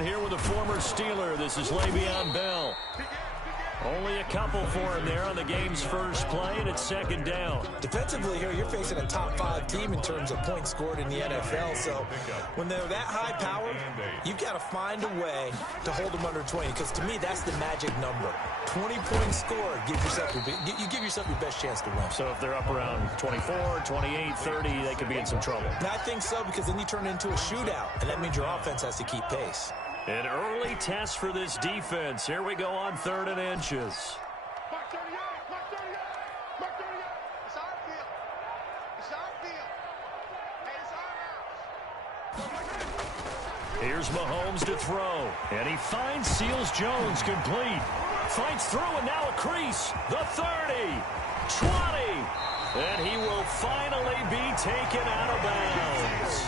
one here with a former Steeler. This is Le'Veon Bell. Only a couple for him there on the game's first play, and it's second down. Defensively here, you're facing a top-5 team in terms of points scored in the NFL. So when they're that high-powered, you've got to find a way to hold them under 20, because to me, that's the magic number. 20 points scored, you give yourself your best chance to win. So if they're up around 24, 28, 30, they could be in some trouble. And I think so, because then you turn it into a shootout, and that means your offense has to keep pace. An early test for this defense. Here we go on 3rd and inches. Here's Mahomes to throw. And he finds Seals Jones complete. Fights through and now a crease. The 30, 20. And he will finally be taken out of bounds.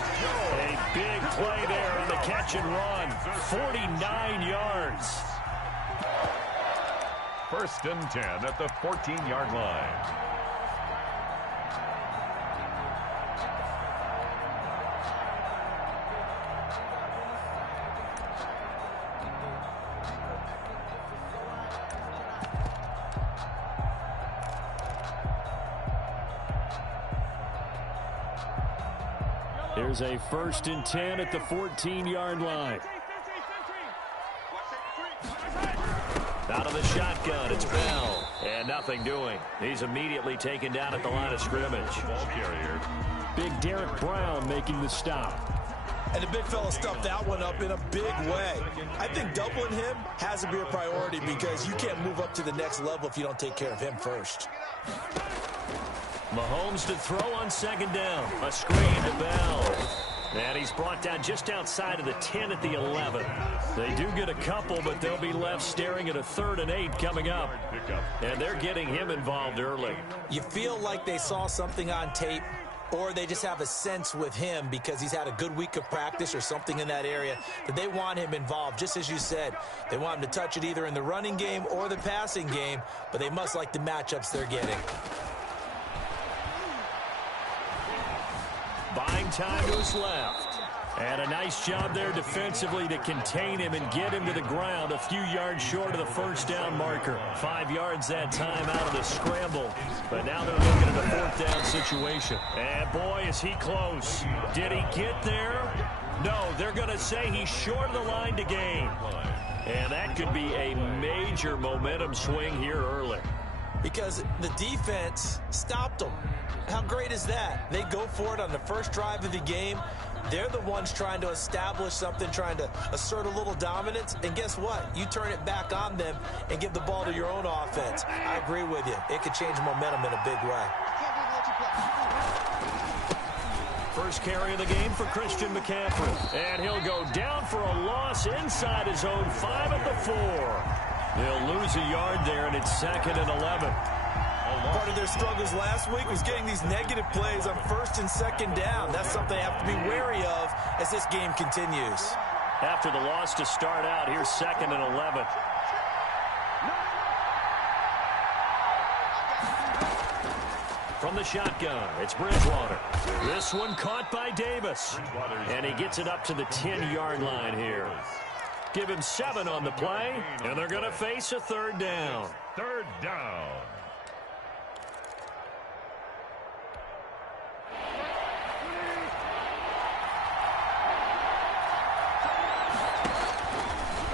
A big play there on the catch and run. 49 yards. 1st and 10 at the 14-yard line. Here's a 1st and 10 at the 14-yard line. Out of the shotgun, it's Bell. And nothing doing. He's immediately taken down at the line of scrimmage. Ball carrier. Big Derek Brown making the stop. And the big fella stuffed that one up in a big way. I think doubling him has to be a priority, because you can't move up to the next level if you don't take care of him first. Mahomes to throw on 2nd down. A screen to Bell. And he's brought down just outside of the 10 at the 11. They do get a couple, but they'll be left staring at a 3rd and 8 coming up. And they're getting him involved early. You feel like they saw something on tape, or they just have a sense with him because he's had a good week of practice or something in that area that they want him involved. Just as you said, they want him to touch it either in the running game or the passing game, but they must like the matchups they're getting. Buying time to his left. And a nice job there defensively to contain him and get him to the ground a few yards short of the 1st down marker. 5 yards that time out of the scramble. But now they're looking at a 4th down situation. And boy, is he close. Did he get there? No, they're going to say he's short of the line to gain. And that could be a major momentum swing here early. Because the defense stopped them. How great is that? They go for it on the first drive of the game. They're the ones trying to establish something, trying to assert a little dominance. And guess what? You turn it back on them and give the ball to your own offense. I agree with you. It could change momentum in a big way. First carry of the game for Christian McCaffrey. And he'll go down for a loss inside his own 5 at the 4. They'll lose a yard there, and it's 2nd and 11. Part of their struggles last week was getting these negative plays on 1st and 2nd down. That's something they have to be wary of as this game continues. After the loss to start out, here's 2nd and 11. From the shotgun, it's Bridgewater. This one caught by Davis. And he gets it up to the 10-yard line here. Give him 7 on the play, and they're going to face a 3rd down. 3rd down.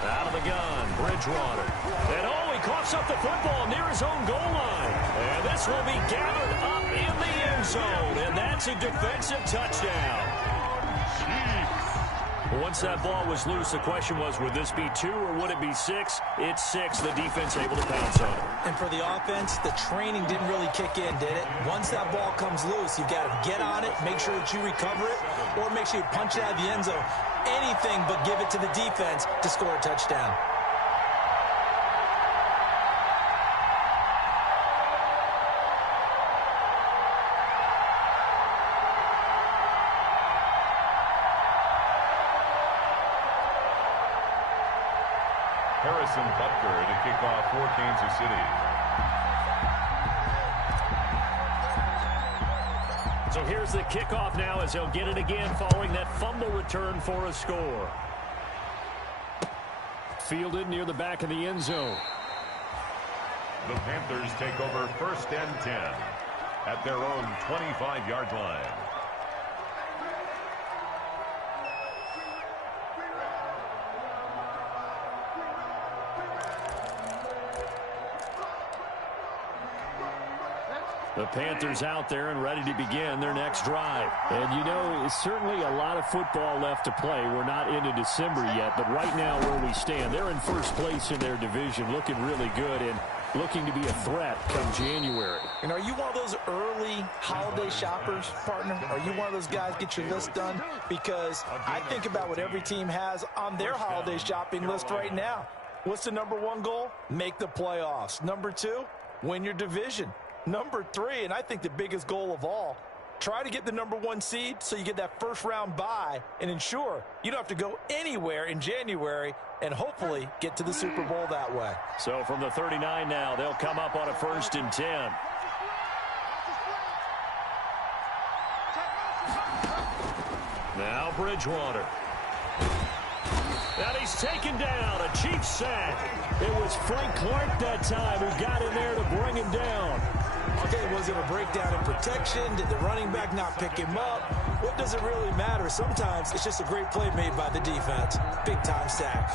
Out of the gun, Bridgewater. And oh, he coughs up the football near his own goal line. And this will be gathered up in the end zone, and that's a defensive touchdown. Once that ball was loose, the question was, would this be 2 or would it be 6? It's 6. The defense able to pounce on it. And for the offense, the training didn't really kick in, did it? Once that ball comes loose, you've got to get on it, make sure that you recover it, or make sure you punch it out of the end zone. Anything but give it to the defense to score a touchdown. Harrison Butker to kick off for Kansas City. So here's the kickoff now as he'll get it again following that fumble return for a score. fielded near the back of the end zone. The Panthers take over 1st and 10 at their own 25-yard line. The Panthers out there and ready to begin their next drive. And, you know, it's certainly a lot of football left to play. We're not into December yet, but right now where we stand, they're in first place in their division, looking really good and looking to be a threat come January. And are you one of those early holiday shoppers, partner? Are you one of those guys get your list done? Because I think about what every team has on their holiday shopping list right now. What's the #1 goal? Make the playoffs. #2, win your division. #3, and I think the biggest goal of all, try to get the #1 seed so you get that first-round bye and ensure you don't have to go anywhere in January and hopefully get to the Super Bowl that way. So from the 39 now, they'll come up on a 1st and 10. Now Bridgewater. And he's taken down, a Chiefs sack. It was Frank Clark that time who got in there to bring him down. Okay, was it a breakdown in protection? Did the running back not pick him up? What does it really matter? Sometimes it's just a great play made by the defense. Big-time sack.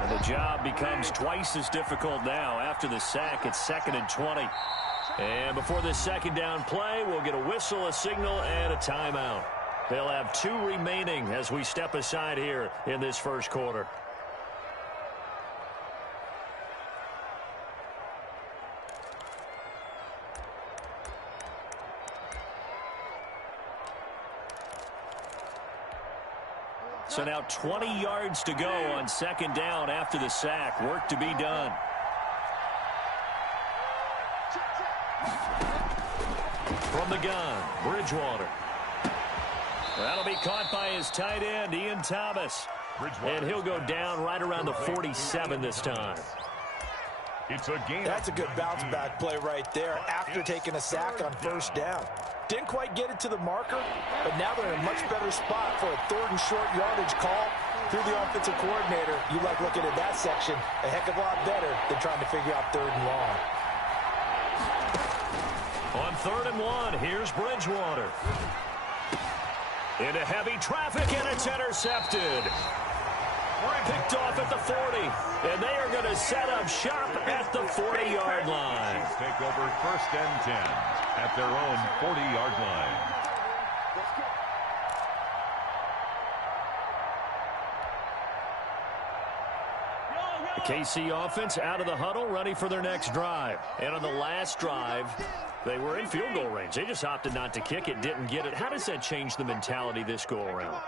And the job becomes twice as difficult now. After the sack, it's 2nd and 20. And before this second down play, we'll get a whistle, a signal, and a timeout. They'll have 2 remaining as we step aside here in this first quarter. So now 20 yards to go on 2nd down after the sack. Work to be done. From the gun, Bridgewater. That'll be caught by his tight end, Ian Thomas. And he'll go down right around the 47 this time. It's a game. That's a good bounce-back play right there after taking a sack on 1st down. Didn't quite get it to the marker, but now they're in a much better spot for a 3rd and short yardage call through the offensive coordinator. You like looking at that section a heck of a lot better than trying to figure out 3rd and long. On 3rd and 1, here's Bridgewater. Into heavy traffic, and it's intercepted. Picked off at the 40, and they are going to set up shop at the 40-yard line. Take over 1st and 10 at their own 40-yard line. The KC offense out of the huddle, ready for their next drive. And on the last drive, they were in field goal range. They just opted not to kick it, didn't get it. How does that change the mentality this go-around?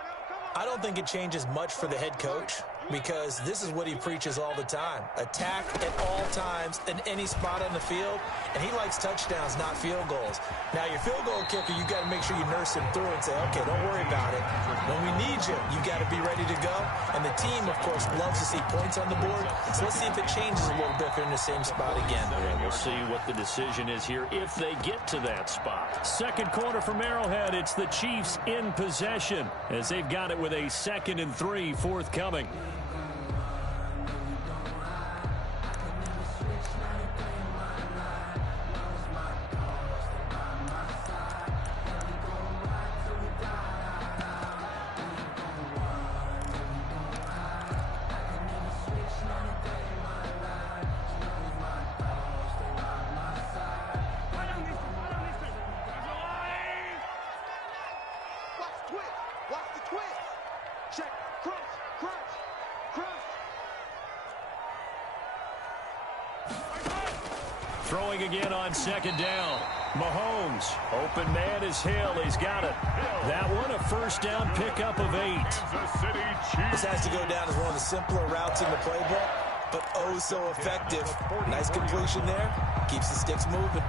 I don't think it changes much for the head coach because this is what he preaches all the time. Attack at all times in any spot on the field, and he likes touchdowns, not field goals. Now, your field goal kicker, you got to make sure you nurse him through and say, okay, don't worry about it. When we need you, you got to be ready to go. And the team, of course, loves to see points on the board. So let's see if it changes a little bit if they're in the same spot again. And we'll see what the decision is here if they get to that spot. Second quarter from Arrowhead, it's the Chiefs in possession as they've got it with a 2nd and 3 forthcoming. Throwing again on 2nd down. Mahomes, open man is Hill. He's got it. That one, a 1st down pickup of 8. This has to go down as one of the simpler routes in the playbook, but oh so effective. Nice completion there. Keeps the sticks moving.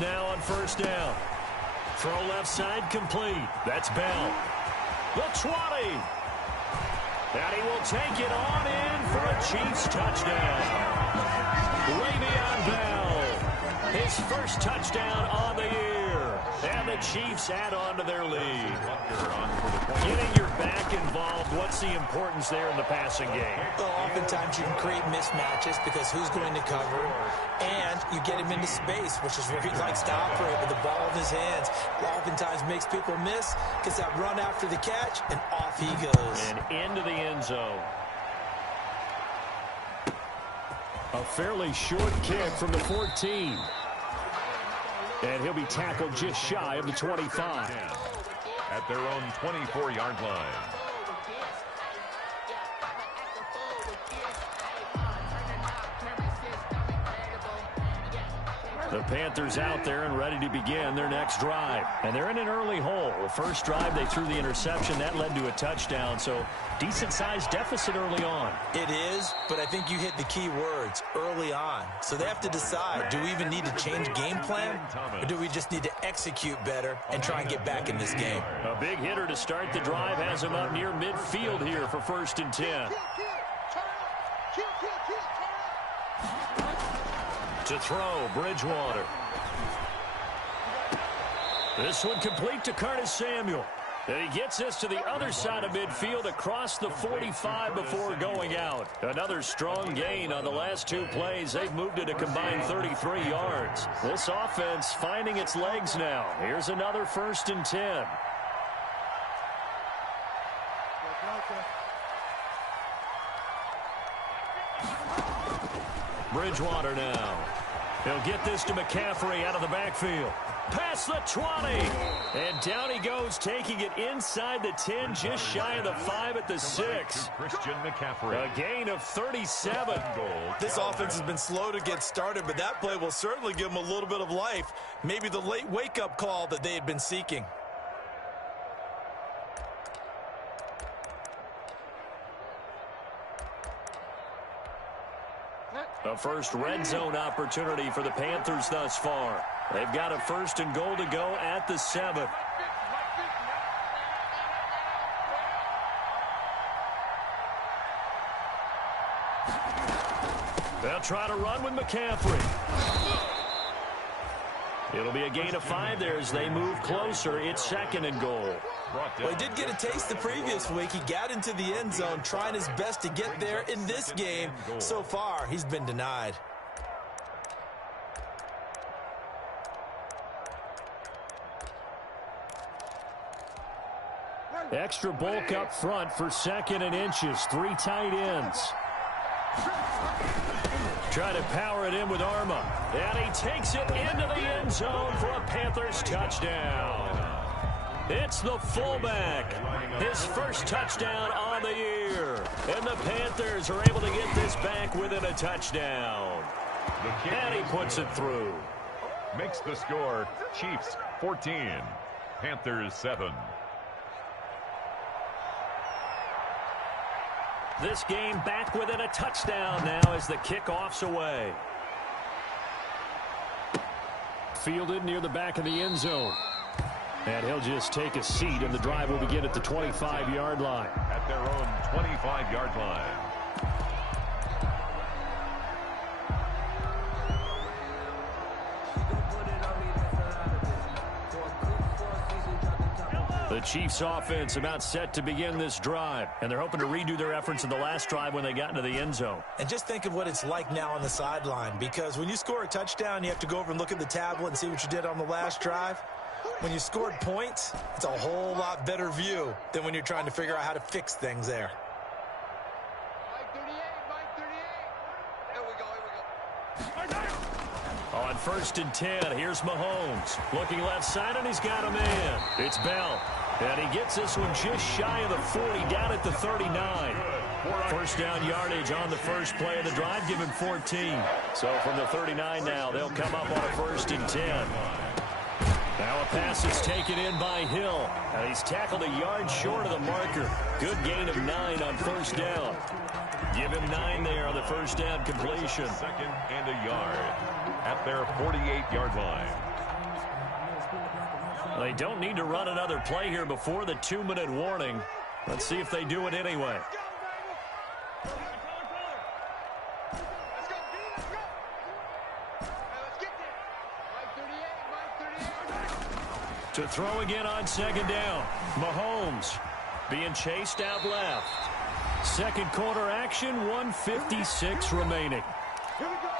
Now on 1st down. Throw left side complete. That's Bell. the 20. And he will take it on in for a Chiefs touchdown. Le'Veon Bell, his first touchdown on the year. And the Chiefs add on to their lead. Getting your back involved, what's the importance there in the passing game? Well, oftentimes you can create mismatches because who's going to cover, and you get him into space, which is where he likes to operate with the ball in his hands. Oftentimes makes people miss, gets that run after the catch, and off he goes. And into the end zone. A fairly short kick from the 14. And he'll be tackled just shy of the 25. At their own 24-yard line. The Panthers out there and ready to begin their next drive. And they're in an early hole. The first drive, they threw the interception. That led to a touchdown, so decent-sized deficit early on. It is, but I think you hit the key words, early on. So they have to decide, do we even need to change game plan, or do we just need to execute better and try and get back in this game? A big hitter to start the drive has him up near midfield here for 1st and 10. To throw, Bridgewater. This one complete to Curtis Samuel. And he gets this to the other side of midfield across the 45 before going out. Another strong gain on the last 2 plays. They've moved it a combined 33 yards. This offense finding its legs now. Here's another 1st and 10. Bridgewater now. He'll get this to McCaffrey out of the backfield. Past the 20. And down he goes, taking it inside the 10, just shy of the 5 at the 6. Christian McCaffrey. A gain of 37. This offense has been slow to get started, but that play will certainly give them a little bit of life. Maybe the late wake-up call that they had been seeking. A first red zone opportunity for the Panthers thus far. They've got a 1st and goal to go at the 7. They'll try to run with McCaffrey. It'll be a gain of 5 there as they move closer. It's 2nd and goal. Well, he did get a taste the previous week. He got into the end zone trying his best to get there in this game. So far, he's been denied. Extra bulk up front for 2nd and inches. 3 tight ends. Try to power it in with Arma. And he takes it into the end zone for a Panthers touchdown. It's the fullback. His first touchdown on the year. And the Panthers are able to get this back within a touchdown. And he puts it through. Makes the score Chiefs 14, Panthers 7. This game back within a touchdown now as the kickoff's away. Fielded near the back of the end zone. And he'll just take a seat, and the drive will begin at the 25-yard line. At their own 25-yard line. The Chiefs offense about set to begin this drive, and they're hoping to redo their efforts in the last drive when they got into the end zone. And just think of what it's like now on the sideline, because when you score a touchdown, you have to go over and look at the tablet and see what you did on the last drive. When you scored points, it's a whole lot better view than when you're trying to figure out how to fix things there. On 1st and 10, here's Mahomes. Looking left side, and he's got a man. It's Bell. And he gets this one just shy of the 40, down at the 39. First down yardage on the first play of the drive, give him 14. So from the 39 now, they'll come up on a 1st and 10. Now a pass is taken in by Hill. And he's tackled a yard short of the marker. Good gain of 9 on 1st down. Give him 9 there on the 1st down completion. 2nd and a yard at their 48-yard line. They don't need to run another play here before the 2-minute warning. Let's see if they do it anyway. To throw again on second down. Mahomes being chased out left. Second quarter action, 1:56 remaining. Here we go.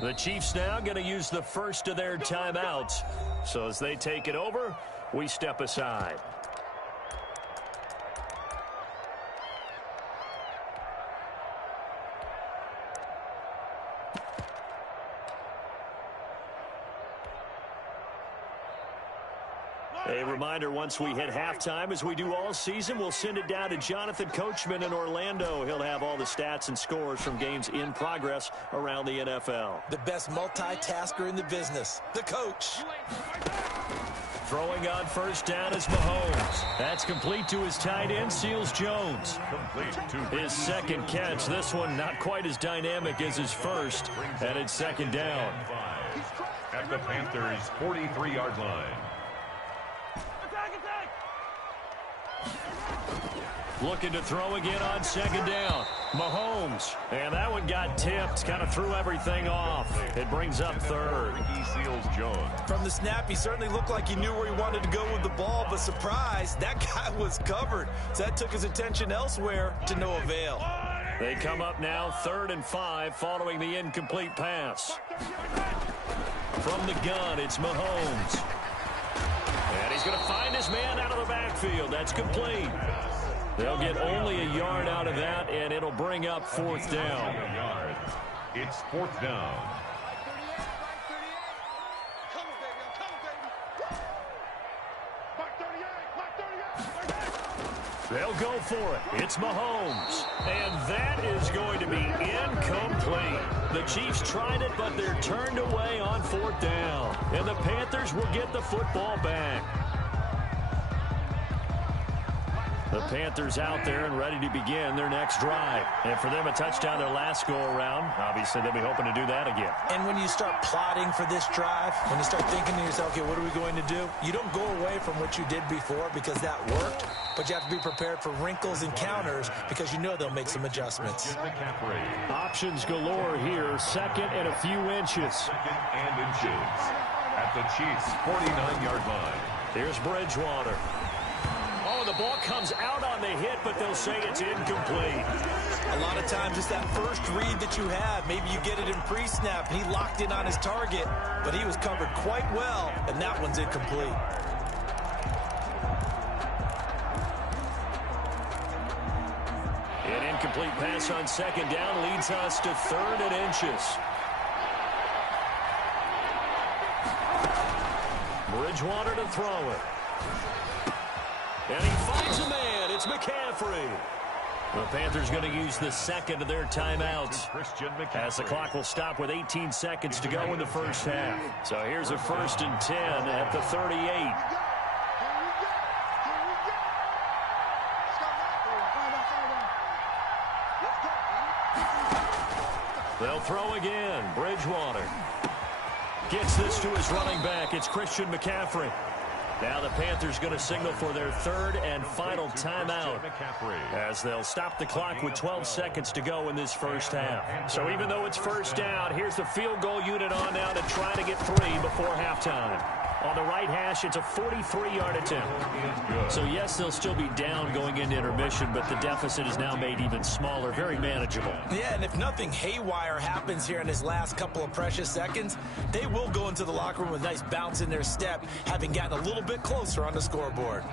The Chiefs now going to use the first of their timeouts. So as they take it over, we step aside. A reminder, once we hit halftime, as we do all season, we'll send it down to Jonathan Coachman in Orlando. He'll have all the stats and scores from games in progress around the NFL. The best multitasker in the business, the coach. Throwing on first down is Mahomes. That's complete to his tight end, Seals Jones. His second catch. This one not quite as dynamic as his first. And it's second down. At the Panthers' 43-yard line. Looking to throw again on second down. Mahomes. And that one got tipped. Kind of threw everything off. It brings up third. Seals Jones. From the snap, he certainly looked like he knew where he wanted to go with the ball, but surprise, that guy was covered. So that took his attention elsewhere to no avail. They come up now 3rd and 5 following the incomplete pass. From the gun, it's Mahomes. And he's going to find his man out of the backfield. That's complete. They'll get only a yard out of that, and it'll bring up 4th down. It's 4th down. They'll go for it. It's Mahomes. And that is going to be incomplete. The Chiefs tried it, but they're turned away on 4th down. And the Panthers will get the football back. The Panthers out there and ready to begin their next drive. And for them, a touchdown their last go-around. Obviously, they'll be hoping to do that again. And when you start plotting for this drive, when you start thinking to yourself, okay, what are we going to do? You don't go away from what you did before because that worked, but you have to be prepared for wrinkles and counters because you know they'll make some adjustments. Options galore here. Second and a few inches. Second and inches. At the Chiefs' 49-yard line. Here's Bridgewater. Oh, the ball comes out on the hit, but they'll say it's incomplete. A lot of times it's that first read that you have. Maybe you get it in pre-snap, and he locked in on his target, but he was covered quite well, and that one's incomplete. An incomplete pass on second down leads us to 3rd and inches. Bridgewater to throw it. And he finds a man. It's McCaffrey. The Panthers going to use the second of their timeouts, as the clock will stop with 18 seconds to go in the first half. So here's a 1st and 10 at the 38. They'll throw again. Bridgewater gets this to his running back. It's Christian McCaffrey. Now the Panthers going to signal for their 3rd and final timeout, as they'll stop the clock with 12 seconds to go in this first half. So even though it's first down, here's the field goal unit on now to try to get 3 before halftime. On the right hash, it's a 43-yard attempt. So yes, they'll still be down going into intermission, but the deficit is now made even smaller, very manageable. Yeah, and if nothing haywire happens here in his last couple of precious seconds, they will go into the locker room with a nice bounce in their step, having gotten a little bit closer on the scoreboard.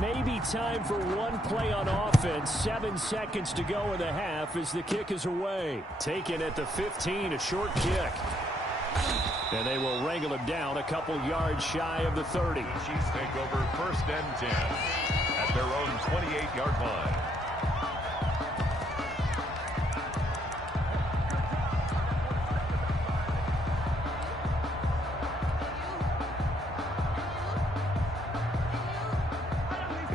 Maybe time for one play on offense. 7 seconds to go in the half as the kick is away. Taken at the 15, a short kick. And they will wrangle him down a couple yards shy of the 30. Chiefs take over 1st and 10 at their own 28-yard line.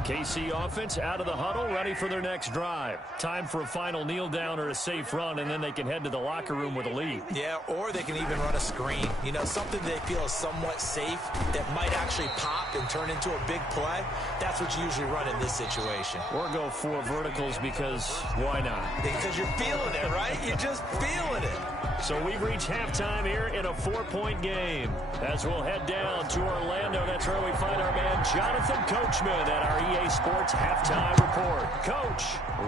KC offense out of the huddle, ready for their next drive. Time for a final kneel down or a safe run, and then they can head to the locker room with a lead. Yeah, or they can even run a screen. You know, something they feel is somewhat safe that might actually pop and turn into a big play. That's what you usually run in this situation. Or go 4 verticals because why not? Because you're feeling it, right? You're just feeling it. So we've reached halftime here in a 4-point game. As we'll head down to Orlando, that's where we find our man Jonathan Coachman at our EA Sports Halftime Report. Coach,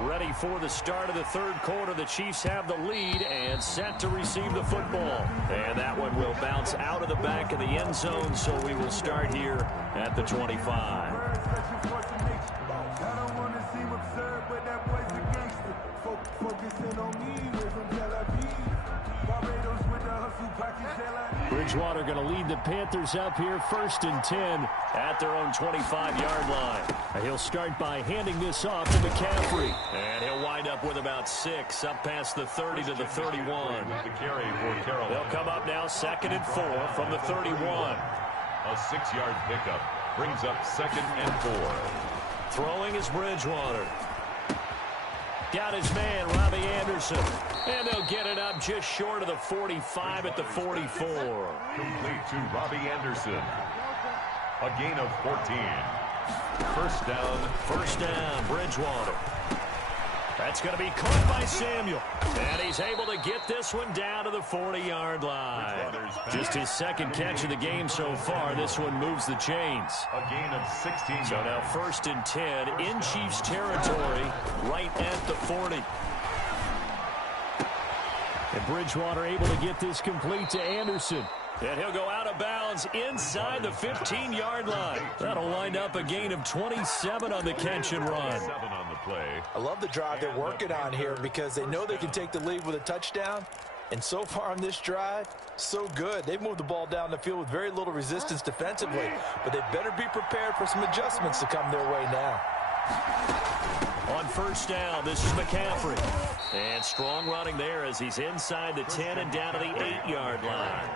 ready for the start of the 3rd quarter. The Chiefs have the lead and set to receive the football. And that one will bounce out of the back of the end zone, so we will start here at the 25. Bridgewater going to lead the Panthers up here 1st and 10 at their own 25-yard line. He'll start by handing this off to McCaffrey. And he'll wind up with about 6 up past the 30 to the 31. They'll come up now 2nd and 4 from the 31. A 6-yard pickup brings up 2nd and 4. Throwing is Bridgewater. Got his man, Robbie Anderson. And they'll get it up just short of the 45 at the 44. Complete to Robbie Anderson. A gain of 14. First down, Bridgewater. That's going to be caught by Samuel. And he's able to get this one down to the 40-yard line. Just his 2nd catch of the game so far. This one moves the chains. A gain of 16. So now 1st and 10 in Chiefs territory right at the 40. And Bridgewater able to get this complete to Anderson. And he'll go out of bounds inside the 15-yard line. That'll wind up a gain of 27 on the catch and run. I love the drive they're working on here because they know they can take the lead with a touchdown. And so far on this drive, so good. They've moved the ball down the field with very little resistance defensively. But they better be prepared for some adjustments to come their way now. On 1st down, this is McCaffrey. And strong running there as he's inside the 10 and down to the 8-yard line.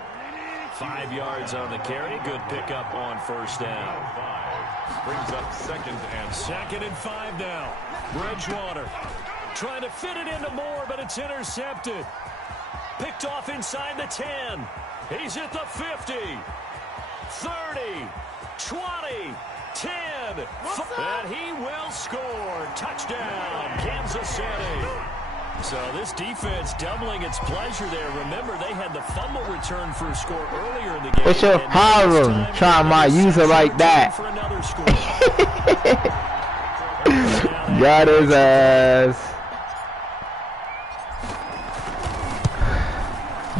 5 yards on the carry. Good pickup on 1st down. Brings up 2nd and 5 now. Bridgewater trying to fit it into Moore, but it's intercepted. Picked off inside the 10. He's at the 50. 30. 20. 10. And he will score. Touchdown, Kansas City. So this defense doubling its pleasure there. Remember, they had the fumble return for a score earlier in the game. It's your Hiram trying my user like that. For another score. Got his ass.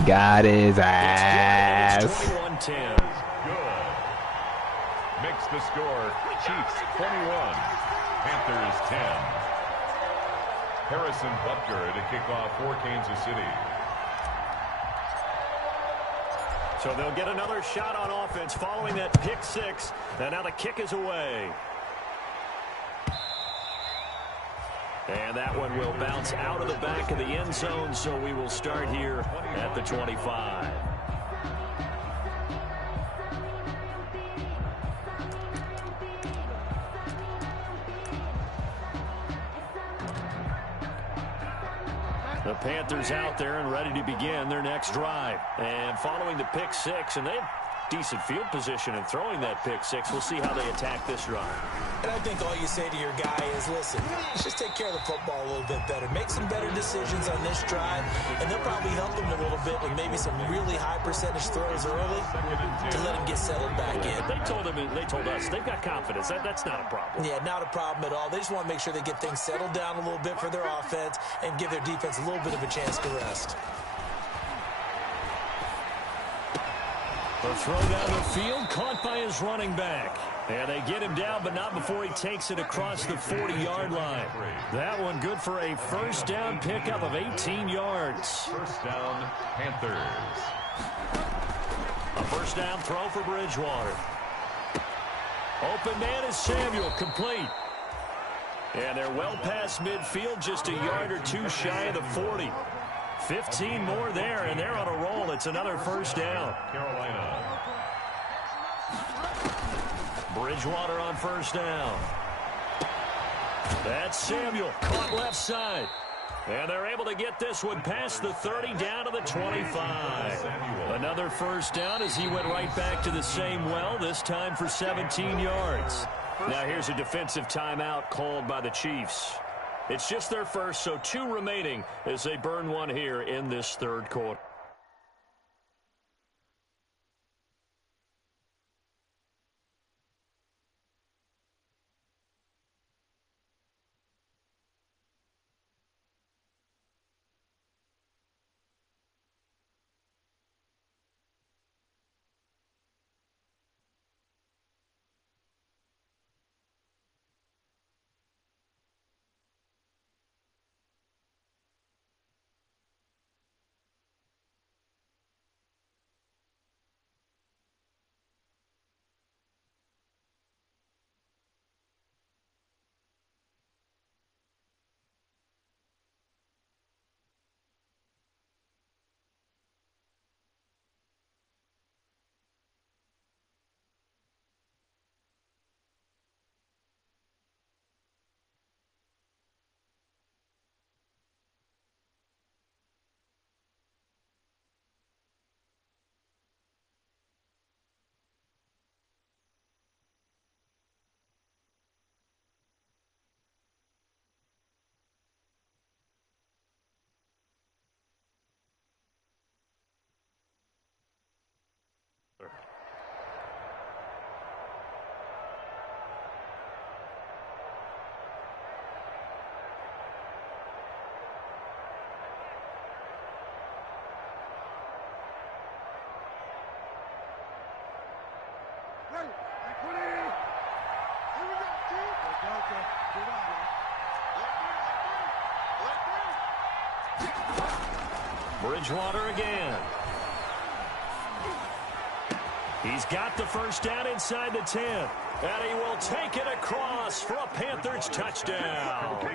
Got his ass. 21-10. Good. Makes the score. Chiefs 21. Panthers 10. Harrison Butker to kick off for Kansas City. So they'll get another shot on offense following that pick 6. And now the kick is away. And that one will bounce out of the back of the end zone, so we will start here at the 25. The Panthers out there and ready to begin their next drive. And following the pick 6, and they have decent field position in throwing that pick 6. We'll see how they attack this drive. And I think all you say to your guy is, listen, let's just take care of the football a little bit better. Make some better decisions on this drive, and they'll probably help him a little bit with maybe some really high percentage throws early to let him get settled back in. They told us they've got confidence. That's not a problem. Yeah, not a problem at all. They just want to make sure they get things settled down a little bit for their offense and give their defense a little bit of a chance to rest. The throw down the field, caught by his running back. And they get him down, but not before he takes it across the 40-yard line. That one good for a first down pickup of 18 yards. First down, Panthers. A first down throw for Bridgewater. Open man is Samuel, complete. And they're well past midfield, just a yard or two shy of the 40. 15 more there, and they're on a roll. It's another first down. Carolina. Bridgewater on first down. That's Samuel, caught left side. And they're able to get this one past the 30 down to the 25. Another first down as he went right back to the same well, this time for 17 yards. Now here's a defensive timeout called by the Chiefs. It's just their first, so 2 remaining as they burn one here in this third quarter. Bridgewater again. He's got the first down inside the 10. And he will take it across for a Panthers touchdown.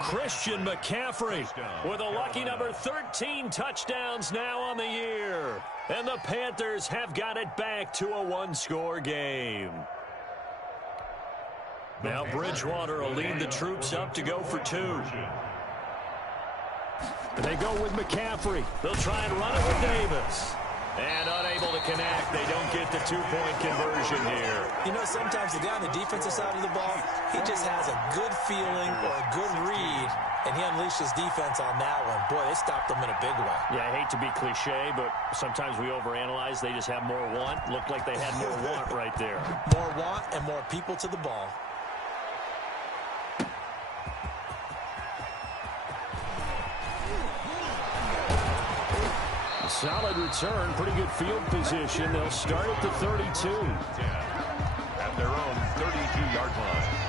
Christian McCaffrey with a lucky number 13 touchdowns now on the year. And the Panthers have got it back to a one-score game. Now Bridgewater will lead the troops up to go for 2. And they go with McCaffrey. They'll try and run it with Davis. And unable to connect. They don't get the 2-point conversion here. You know, sometimes the guy on the defensive side of the ball, he just has a good feeling or a good read, and he unleashed his defense on that one. Boy, they stopped him in a big way. Yeah, I hate to be cliche, but sometimes we overanalyze. They just have more want. Looked like they had more want right there. More want and more people to the ball. Solid return, pretty good field position. They'll start at the 32. At their own 32-yard line.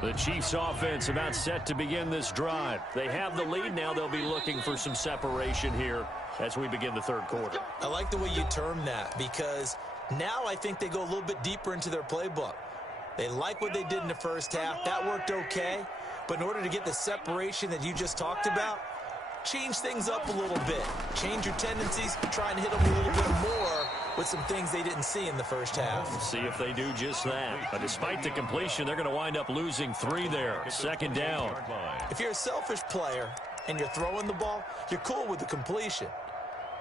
The Chiefs offense about set to begin this drive. They have the lead. Now they'll be looking for some separation here as we begin the third quarter. I like the way you term that, because now I think they go a little bit deeper into their playbook. They like what they did in the first half. That worked okay. But in order to get the separation that you just talked about, change things up a little bit. Change your tendencies, try and hit them a little bit more with some things they didn't see in the first half. See if they do just that. But despite the completion, they're going to wind up losing 3 there. Second down. If you're a selfish player and you're throwing the ball, you're cool with the completion.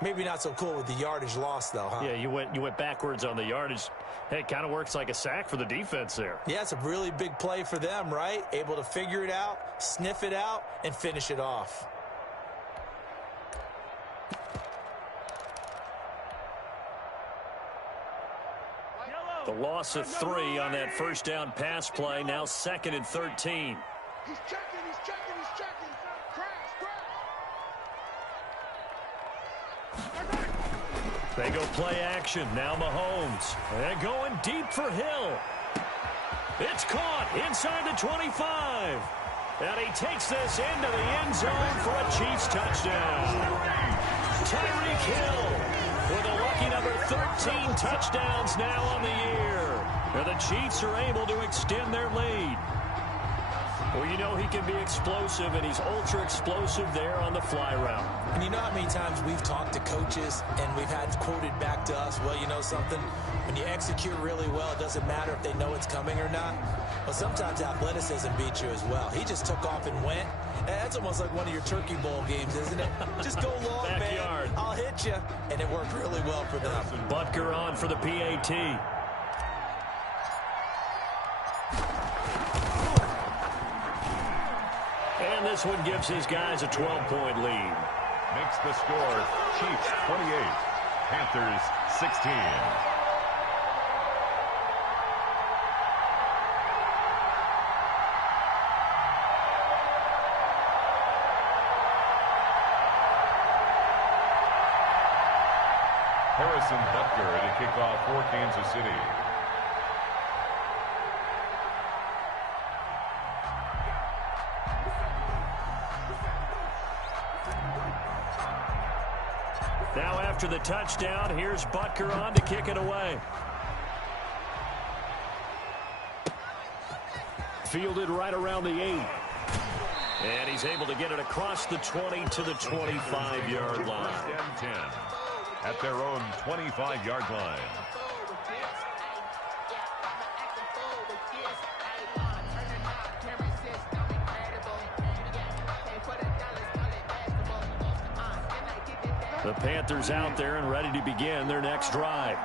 Maybe not so cool with the yardage loss, though, huh? Yeah, you went backwards on the yardage. Hey, it kind of works like a sack for the defense there. Yeah, it's a really big play for them, right? Able to figure it out, sniff it out, and finish it off. The loss of 3 on that first down pass play. Now 2nd and 13. He's checking. They go play action. Now Mahomes. They're going deep for Hill. It's caught inside the 25. And he takes this into the end zone for a Chiefs touchdown. Tyreek Hill with a lucky number 13 touchdowns now on the year. And the Chiefs are able to extend their lead. Well, you know he can be explosive, and he's ultra-explosive there on the fly route. And you know how many times we've talked to coaches, and we've had quoted back to us, well, you know something? When you execute really well, it doesn't matter if they know it's coming or not. Well, sometimes athleticism beats you as well. He just took off and went. That's almost like one of your Turkey Bowl games, isn't it? Just go long, Backyard. man. I'll hit you. And it worked really well for them. Butker on for the PAT. And this one gives his guys a 12-point lead. Makes the score Chiefs 28, Panthers 16. Harrison Butker to kick off for Kansas City. Now after the touchdown, here's Butker on to kick it away. Fielded right around the 8. And he's able to get it across the 20 to the 25-yard line. First and 10 at their own 25-yard line. The Panthers out there and ready to begin their next drive.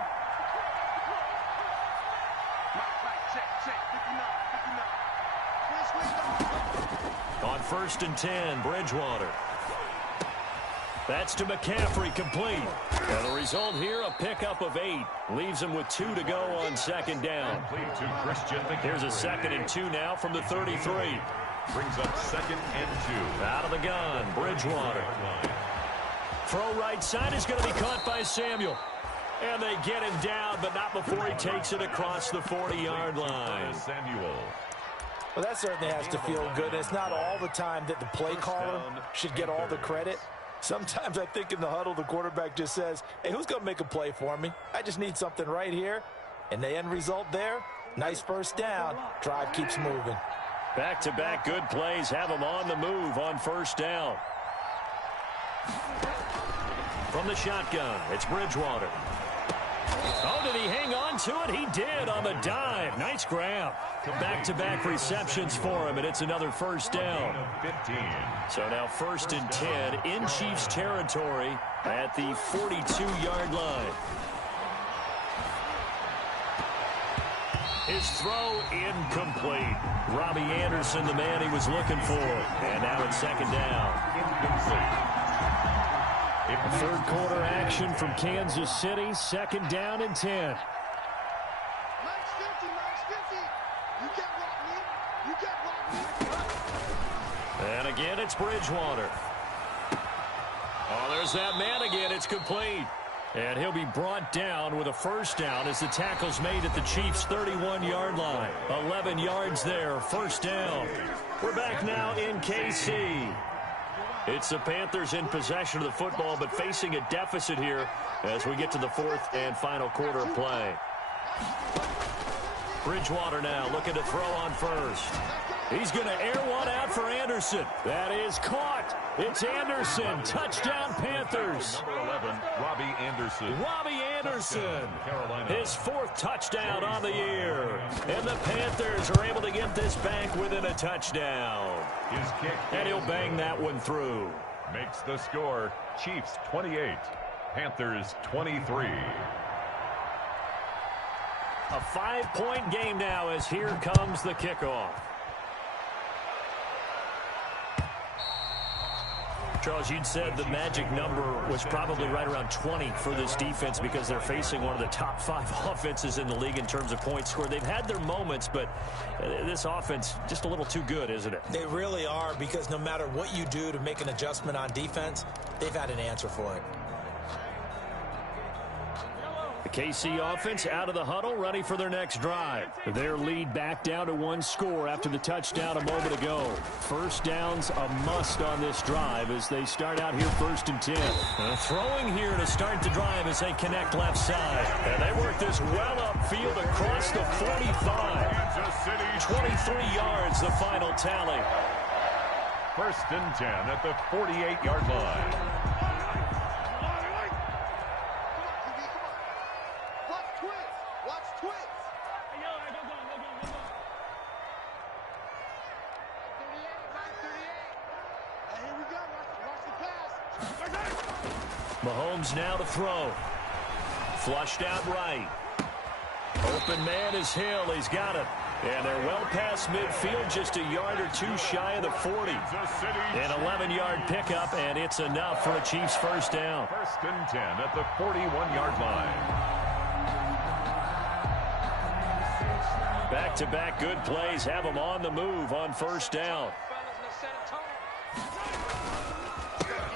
On 1st and 10, Bridgewater. That's to McCaffrey, complete. And the result here, a pickup of 8. Leaves him with 2 to go on 2nd down. Complete to Christian McCaffrey. Here's a 2nd and 2 now from the 33. Brings up 2nd and 2. Out of the gun, Bridgewater. Throw right side is going to be caught by Samuel. And they get him down, but not before he takes it across the 40-yard line. Samuel. Well, that certainly has to feel good. And it's not all the time that the play caller should get all the credit. Sometimes I think in the huddle, the quarterback just says, hey, who's going to make a play for me? I just need something right here. And the end result there, nice first down. Drive keeps moving. Back-to-back good plays have him on the move on 1st down. From the shotgun, it's Bridgewater. Oh, did he hang on to it? He did on the dive. Nice grab. Back-to-back receptions for him, and it's another 1st down. 15. So now 1st and 10 in Chiefs territory at the 42-yard line. His throw incomplete. Robbie Anderson, the man he was looking for. And now it's 2nd down. Incomplete. 3rd quarter action from Kansas City. 2nd down and 10. Max 50. You get block me. You get block me. And again, it's Bridgewater. Oh, there's that man again. It's complete. And he'll be brought down with a 1st down as the tackle's made at the Chiefs' 31-yard line. 11 yards there, 1st down. We're back now in KC. It's the Panthers in possession of the football, but facing a deficit here as we get to the 4th and final quarter of play. Bridgewater now looking to throw on 1st. He's going to air one out for Anderson. That is caught. It's Anderson. Touchdown, Panthers. Number 11, Robbie Anderson. Robbie Anderson. Carolina. His 4th touchdown on the year. And the Panthers are able to get this back within a touchdown. His kick. And he'll bang that one through. Makes the score Chiefs 28, Panthers 23. A 5-point game now as here comes the kickoff. Charles, you'd said the magic number was probably right around 20 for this defense because they're facing one of the top 5 offenses in the league in terms of points scored. They've had their moments, but this offense just a little too good, isn't it? They really are, because no matter what you do to make an adjustment on defense, they've had an answer for it. The KC offense out of the huddle, ready for their next drive. Their lead back down to 1 score after the touchdown a moment ago. First down's a must on this drive as they start out here 1st and 10. Throwing here to start the drive as they connect left side. And they work this well upfield across the 45. 23 yards, the final tally. 1st and 10 at the 48-yard line. Mahomes now to throw. Flushed out right. Open man is Hill. He's got it. And they're well past midfield, just a yard or 2 shy of the 40. An 11-yard pickup, and it's enough for a Chiefs first down. 1st and 10 at the 41-yard line. Back-to-back good plays have them on the move on first down.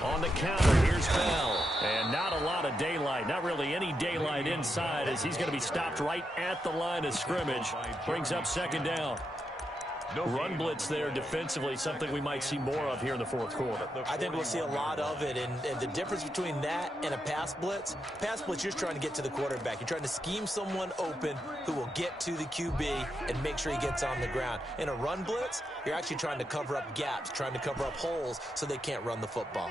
On the counter, here's Bell. And not a lot of daylight, not really any daylight inside as he's going to be stopped right at the line of scrimmage. Brings up 2nd down. Run blitz there defensively, something we might see more of here in the 4th quarter. I think we'll see a lot of it, and the difference between that and a pass blitz, you're trying to get to the quarterback. You're trying to scheme someone open who will get to the QB and make sure he gets on the ground. In a run blitz, you're actually trying to cover up gaps, trying to cover up holes so they can't run the football.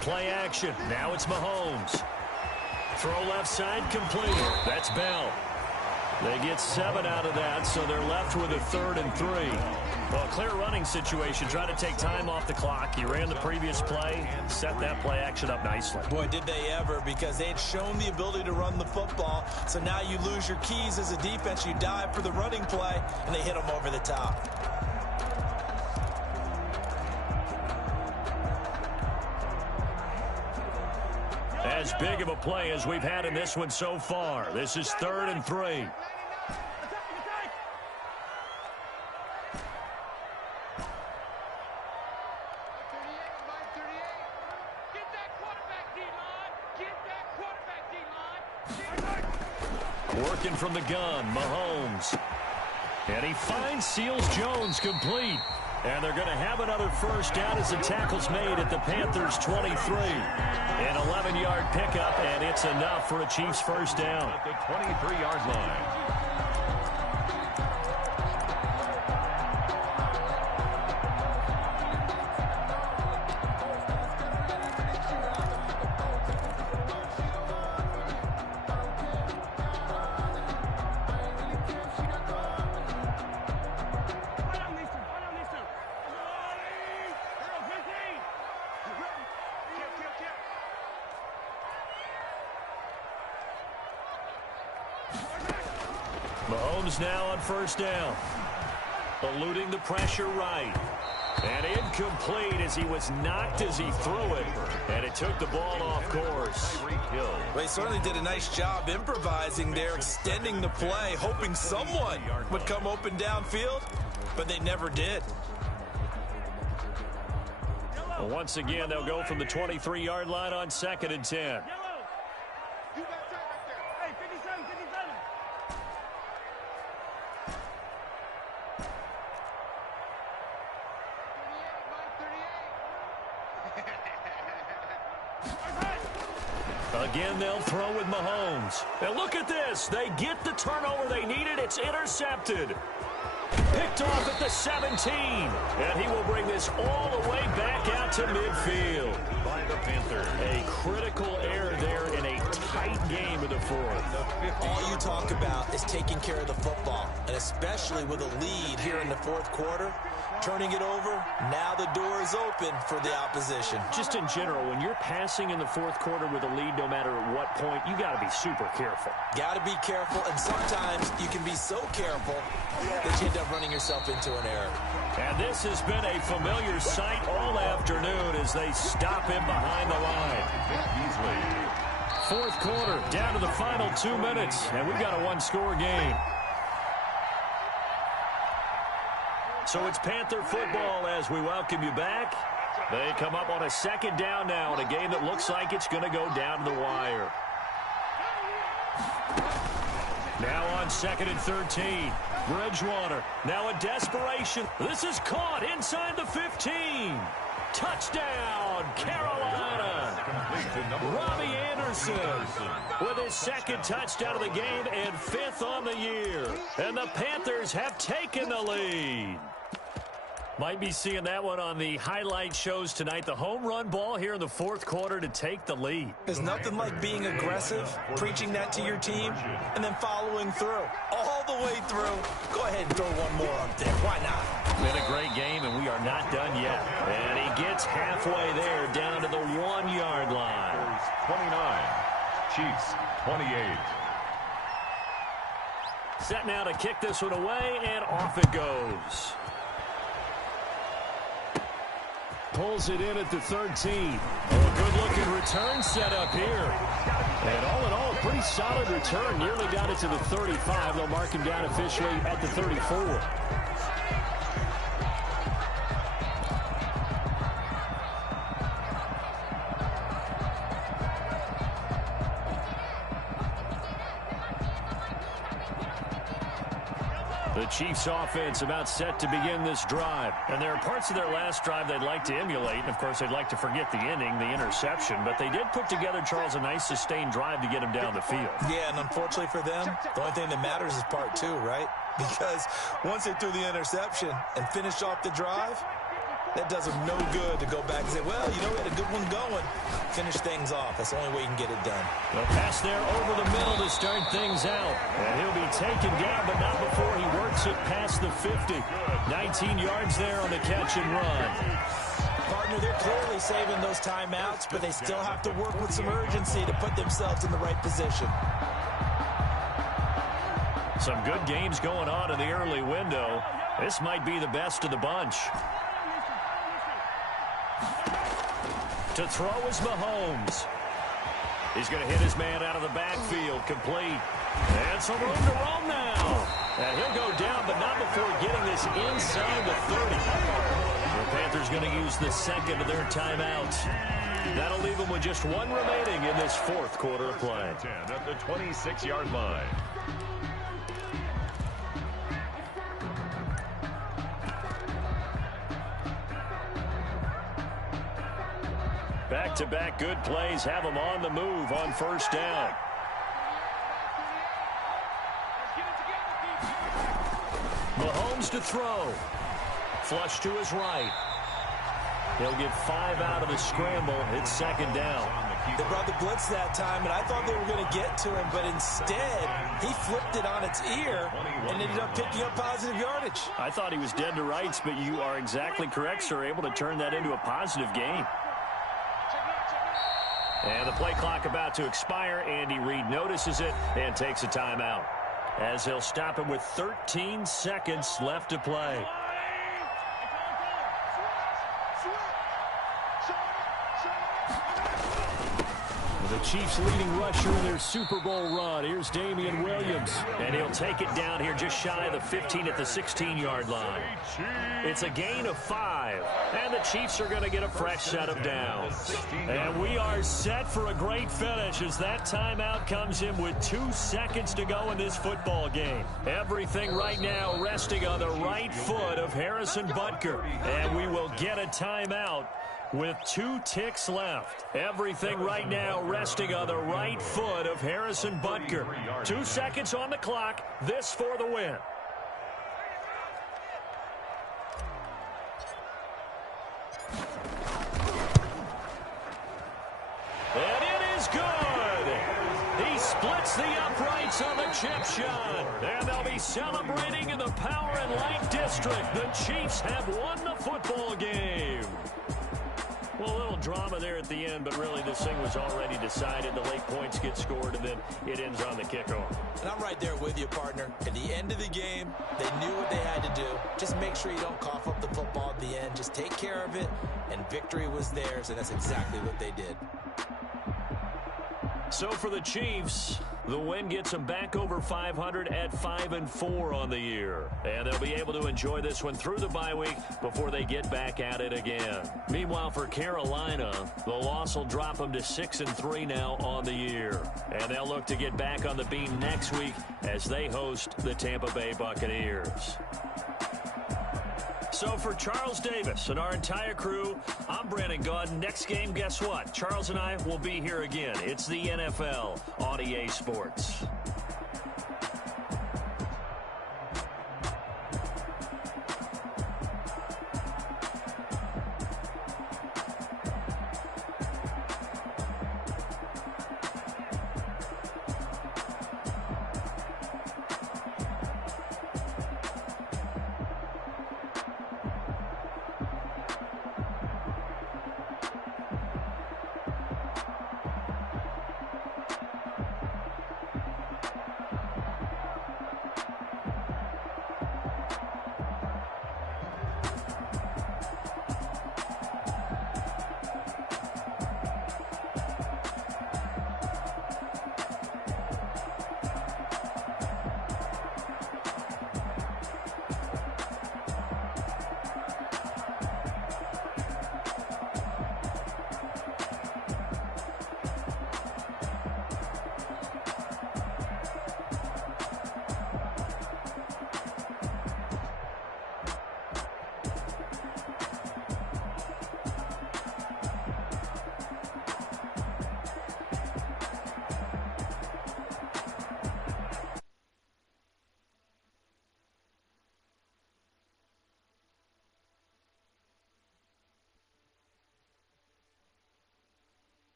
Play action. Now it's Mahomes. Throw left side complete. That's Bell. They get 7 out of that, so they're left with a 3rd and 3. Well, clear running situation. Try to take time off the clock. He ran the previous play, set that play action up nicely. Boy, did they ever, because they had shown the ability to run the football. So now you lose your keys as a defense. You dive for the running play, and they hit them over the top. As big of a play as we've had in this one so far. This is 3rd and 3. Working from the gun, Mahomes. And he finds Seals-Jones complete. And they're going to have another first down as the tackle's made at the Panthers' 23. An 11-yard pickup, and it's enough for a Chiefs first down. At the 23-yard line. Mahomes now on first down. Eluding the pressure right. And incomplete as he was knocked as he threw it. And it took the ball off course. Well, they certainly did a nice job improvising there, extending the play, hoping someone would come open downfield, but they never did. Well, once again, they'll go from the 23-yard line on 2nd and 10. Again, they'll throw with Mahomes. And look at this. They get the turnover they needed. It's intercepted. Picked Picked off at the 17. And he will bring this all the way back out to midfield. By the Panthers. A critical error there in a tight game of the fourth. All you talk about is taking care of the football, and especially with a lead here in the fourth quarter. Turning it over, now the door is open for the opposition. Just in general, when you're passing in the fourth quarter with a lead, no matter at what point, you got to be super careful. Got to be careful, and sometimes you can be so careful that you end up running yourself into an error. And this has been a familiar sight all afternoon as they stop him behind the line. Fourth quarter, down to the final 2 minutes, and we've got a one-score game. So it's Panther football as we welcome you back. They come up on a second down now in a game that looks like it's going to go down to the wire. Now on 2nd and 13. Bridgewater, now a desperation. This is caught inside the 15. Touchdown, Carolina. Robbie Anderson with his second touchdown of the game and 5th on the year. And the Panthers have taken the lead. Might be seeing that one on the highlight shows tonight. The home run ball here in the fourth quarter to take the lead. There's nothing like being aggressive, preaching that to your team, and then following through. All the way through. Go ahead and throw one more up there. Why not? Been a great game, and we are not done yet. And he gets halfway there down to the 1-yard line. 29. Chiefs 28. Set now to kick this one away, and off it goes. Pulls it in at the 13. Oh, a good-looking return set up here. And all in all, a pretty solid return. Nearly got it to the 35. They'll mark him down officially at the 34. The Chiefs offense about set to begin this drive. And there are parts of their last drive they'd like to emulate. And, of course, they'd like to forget the inning, the interception. But they did put together, Charles, a nice sustained drive to get him down the field. Yeah, and unfortunately for them, the only thing that matters is part 2, right? Because once they threw the interception and finished off the drive, that does them no good to go back and say, well, you know, we had a good one going. Finish things off. That's the only way you can get it done. The pass there over the middle to start things out. And he'll be taken down, but not before he works it past the 50. 19 yards there on the catch and run. Partner, they're clearly saving those timeouts, but they still have to work with some urgency to put themselves in the right position. Some good games going on in the early window. This might be the best of the bunch. To throw is Mahomes. He's going to hit his man out of the backfield, complete. And some room to roam now. And he'll go down, but not before getting this inside the 30. The Panthers going to use the second of their timeout. That'll leave them with just one remaining in this fourth quarter of play. 10 at the 26-yard line. Back-to-back good plays have them on the move on first down. Mahomes to throw. Flush to his right. He'll get 5 out of the scramble. It's second down. They brought the blitz that time, and I thought they were going to get to him, but instead, he flipped it on its ear and ended up picking up positive yardage. I thought he was dead to rights, but you are exactly correct, sir. Able to turn that into a positive gain. And the play clock about to expire. Andy Reid notices it and takes a timeout, as he'll stop him with 13 seconds left to play. The Chiefs leading rusher in their Super Bowl run. Here's Damian Williams. And he'll take it down here just shy of the 15 at the 16-yard line. It's a gain of 5. And the Chiefs are going to get a fresh set of downs. And we are set for a great finish as that timeout comes in with 2 seconds to go in this football game. Everything right now resting on the right foot of Harrison Butker. And we will get a timeout with 2 ticks left. Everything right now resting on the right foot of Harrison Butker. 2 seconds on the clock. This for the win. hits the uprights on the chip shot. And they'll be celebrating in the Power and Light District. The Chiefs have won the football game. Well, a little drama there at the end, but really this thing was already decided. The late points get scored, and then it ends on the kickoff. And I'm right there with you, partner. At the end of the game, they knew what they had to do. Just make sure you don't cough up the football at the end. Just take care of it, and victory was theirs, and that's exactly what they did. So for the Chiefs, the win gets them back over 500 at 5-4 on the year. And they'll be able to enjoy this one through the bye week before they get back at it again. Meanwhile, for Carolina, the loss will drop them to 6-3 now on the year. And they'll look to get back on the beam next week as they host the Tampa Bay Buccaneers. So for Charles Davis and our entire crew, I'm Brandon Gaudin. Next game, guess what? Charles and I will be here again. It's the NFL on EA Sports.